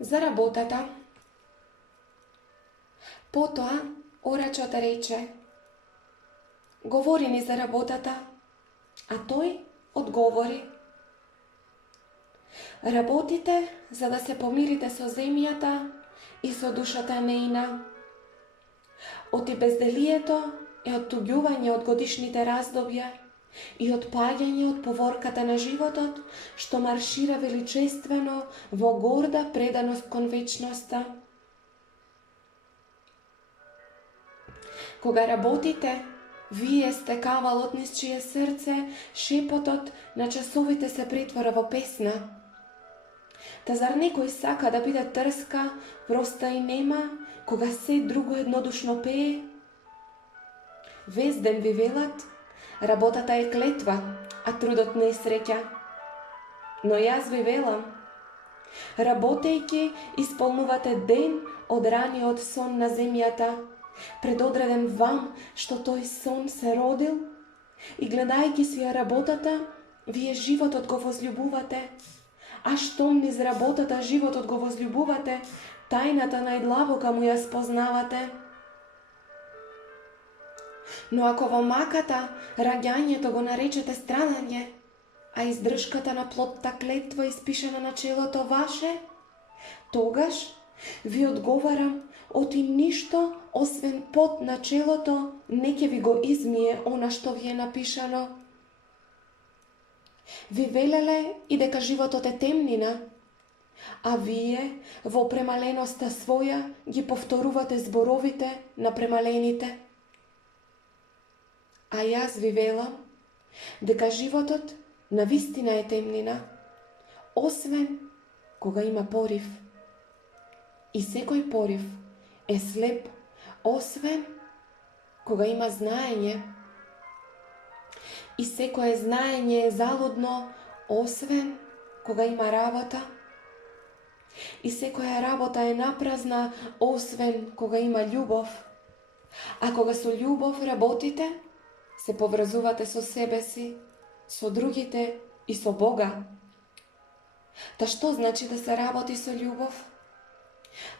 За работата. Потоа орачот рече: говори ни за работата, а тој одговори: работите за да се помирите со земјата и со душата неина. Оти безделието е оттуѓување од годишните раздобја и отпаѓање од поворката на животот, што маршира величествено во горда преданост кон вечноста. Кога работите, вие сте кавалот низ чие срце шепотот на часовите се претвора во песна. Та зар некој сака да биде трска, проста и нема, кога се друго еднодушно пее? Везден ви велат, работата е клетва, а трудот не е среќа. Но јас ви велам, работејќи исполнувате ден од раниот сон на земјата, предодреден вам што тој сон се родил, и гледајќи си ја работата, вие животот го возљубувате, а штом низ работата животот го возљубувате, тајната најдлабока му ја спознавате. Но ако во маката раѓањето го наречете страдање, а издршката на плотта клетва испишана на челото ваше, тогаш ви одговарам, оти ништо освен пот на челото не ќе ви го измие она што ви е напишано. Ви велеле и дека животот е темнина, а вие во премаленоста своја ги повторувате зборовите на премалените. А јас ви велам дека животот навистина е темнина, освен кога има порив. И секој порив е слеп, освен кога има знаење. И секое знаење е залудно, освен кога има работа. И секоја работа е напразна, освен кога има љубов. А кога со љубов работите, се поврзувате со себе си, со другите и со Бога. Та што значи да се работи со љубов?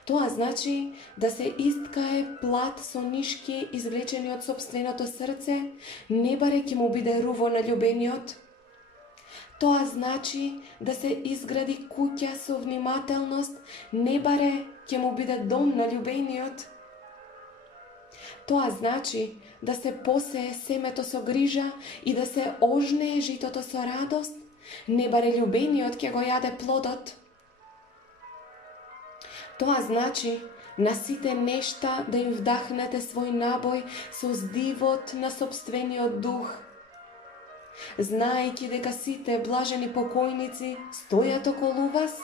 Тоа значи да се исткае плат со нишки извлечени од сопственото срце, не барејќи му биде руво на љубениот. Тоа значи да се изгради куќа со внимателност, не баре ќе му биде дом на љубениот. Тоа значи да се посее семето со грижа и да се ожнее житото со радост, не баре љубениот ќе го јаде плодот. Тоа значи на сите нешта да им вдахнете свој набој со здивот на сопствениот дух, знаејќи дека сите блажени покојници стојат околу вас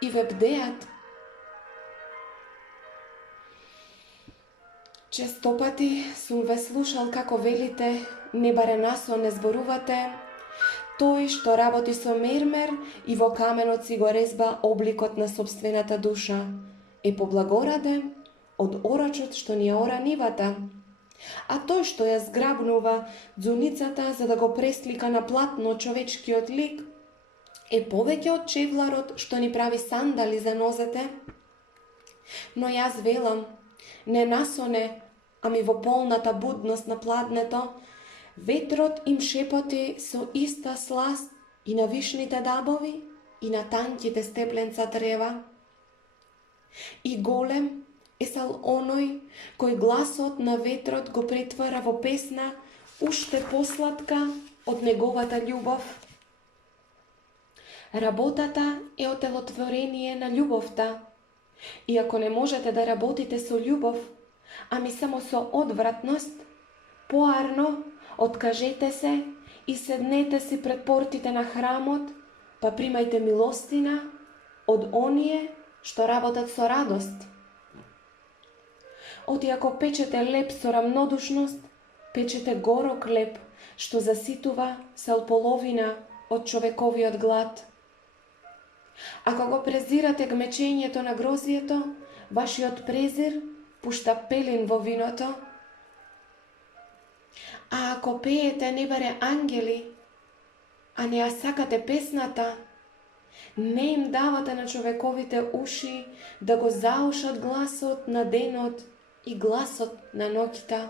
и ве бдеат. Честопати сум ве слушал како велите, не баре насо не зборувате, тој што работи со мермер и во каменот си го резба обликот на сопствената душа, е поблагораден од орачот што ни ја ора нивата. А тој што ја зграбнува дзуницата за да го преслика на платно човечкиот лик, е повеќе од чевларот што ни прави сандали за нозете. Но јас велам, не насоне, ами во полната будност на пладнето, ветрот им шепоти со иста сласт и на вишните дабови и на танките стебленца древа. И голем е сал оној кој гласот на ветрот го претвара во песна уште посладка од неговата љубов. Работата е отелотворение на љубовта. И ако не можете да работите со љубов, ами само со одвратност, поарно откажете се и седнете си пред портите на храмот, па примајте милостина од оние што работат со радост. Оти ако печете леб со рамнодушност, печете горок леб, што заситува сел половина од човековиот глад. Ако го презирате гмечењето на грозието, вашиот презир пушта пелин во виното. А ако пеете не баре ангели, а не ја сакате песната, Не им давате на човековите уши да го заушат гласот на денот и гласот на ноќта.